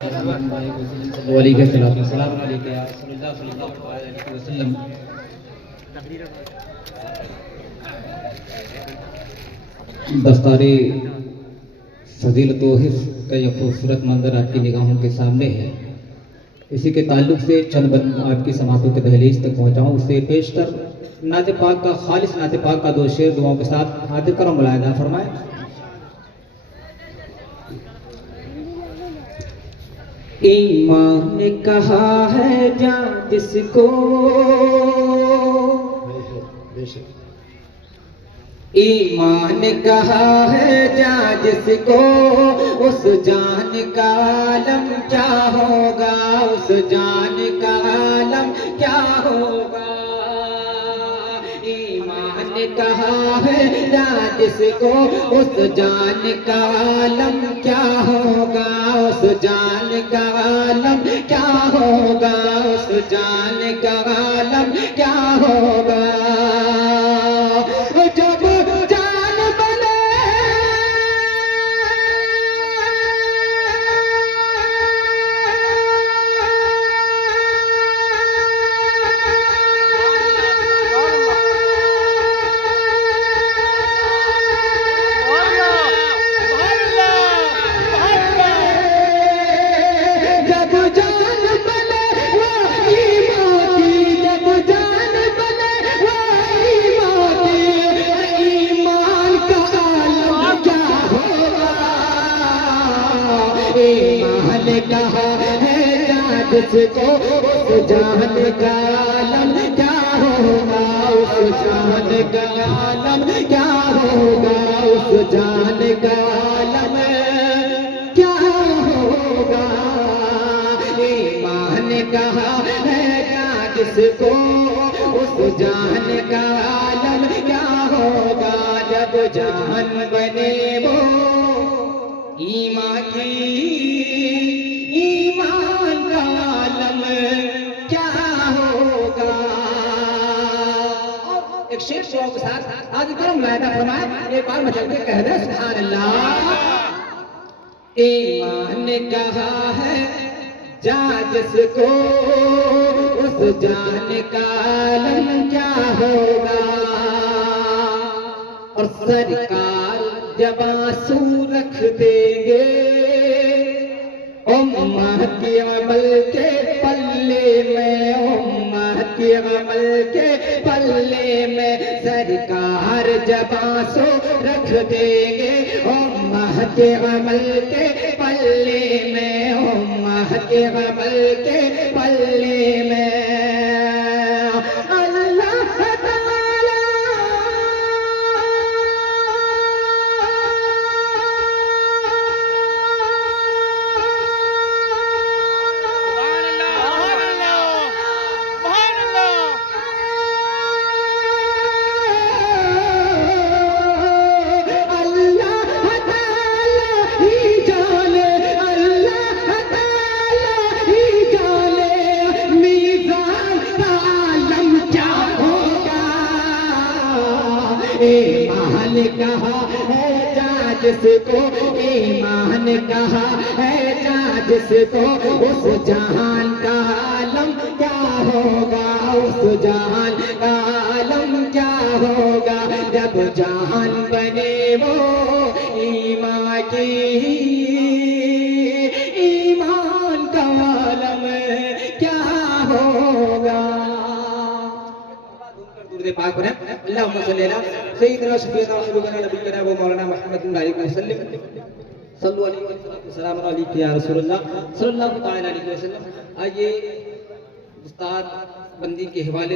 وعلیکم السلام علیکم یا رسول اللہ صلی اللہ علیہ وسلم۔ دستار فضیلت و حفظ کا یہ خوبصورت منظر آپ کی نگاہوں کے سامنے ہے۔ اسی کے تعلق سے چند بند آپ کی سماعتوں کے دہلیز تک پہنچاؤں، اس سے پیشتر نعت پاک کا خالص نعت پاک کا دو شعر دعاؤں کے ساتھ حاضر کرو، ملاحظہ فرمائیں۔ ایمان نے کہا ہے جان جس کو، ایمان نے کہا ہے جان جس کو، اس جان کا عالم کیا ہوگا، اس جان کا عالم کیا ہوگا۔ ایمان نے کہا ہے جان جس کو، اس جان کا عالم کیا ہوگا، اس جان کا عالم کیا ہوگا، اس جان کا عالم کیا ہوگا۔ جب جان بنے کہا ہے جان جس کو، اس جان کا عالم کیا ہوگا، اس جان کا عالم کیا ہوگا، اس جان کا عالم کیا ہوگا۔ ایمان نے کہا ہے جان جس کو، اس جان کا عالم کیا ہوگا۔ جب جان بنے وہ ایمان کی، ایمان کا عالم کیا ہوگا۔ ایک شعر شعر کے ساتھ آج کرو ملاحظہ فرمائے، ایک بار مچل کے کہہ دے سبحان اللہ۔ ایمان نے کہا ہے جان جس کو، اس جان کا عالم کیا ہوگا۔ اور سرکار جب آنسو رکھ دیں گے امت کے عمل کے پلے میں، امت کے عمل کے پلے میں، سرکار جب آنسو رکھ دیں گے امت کے عمل کے پلے میں، امت کے عمل کے پلے میں۔ ایمان کہا ہے جان جس کو، ایمان کہا ہے جان جس کو، اس جہان کا عالم کیا ہوگا، اس جہان کا عالم کیا ہوگا۔ جب جہان بنے وہ ایمان کی، ایمان کا عالم کیا ہوگا۔ پاک بنا اللہم صلی اللہ سیدنا شفیعنا و حبیبنا نبینا و مولانا محمد علیہ وسلم، صلو علیہ وسلم، السلام علیکم یا رسول اللہ صلی اللہ علیہ وسلم۔ آئیے استاد بندی کے حوالے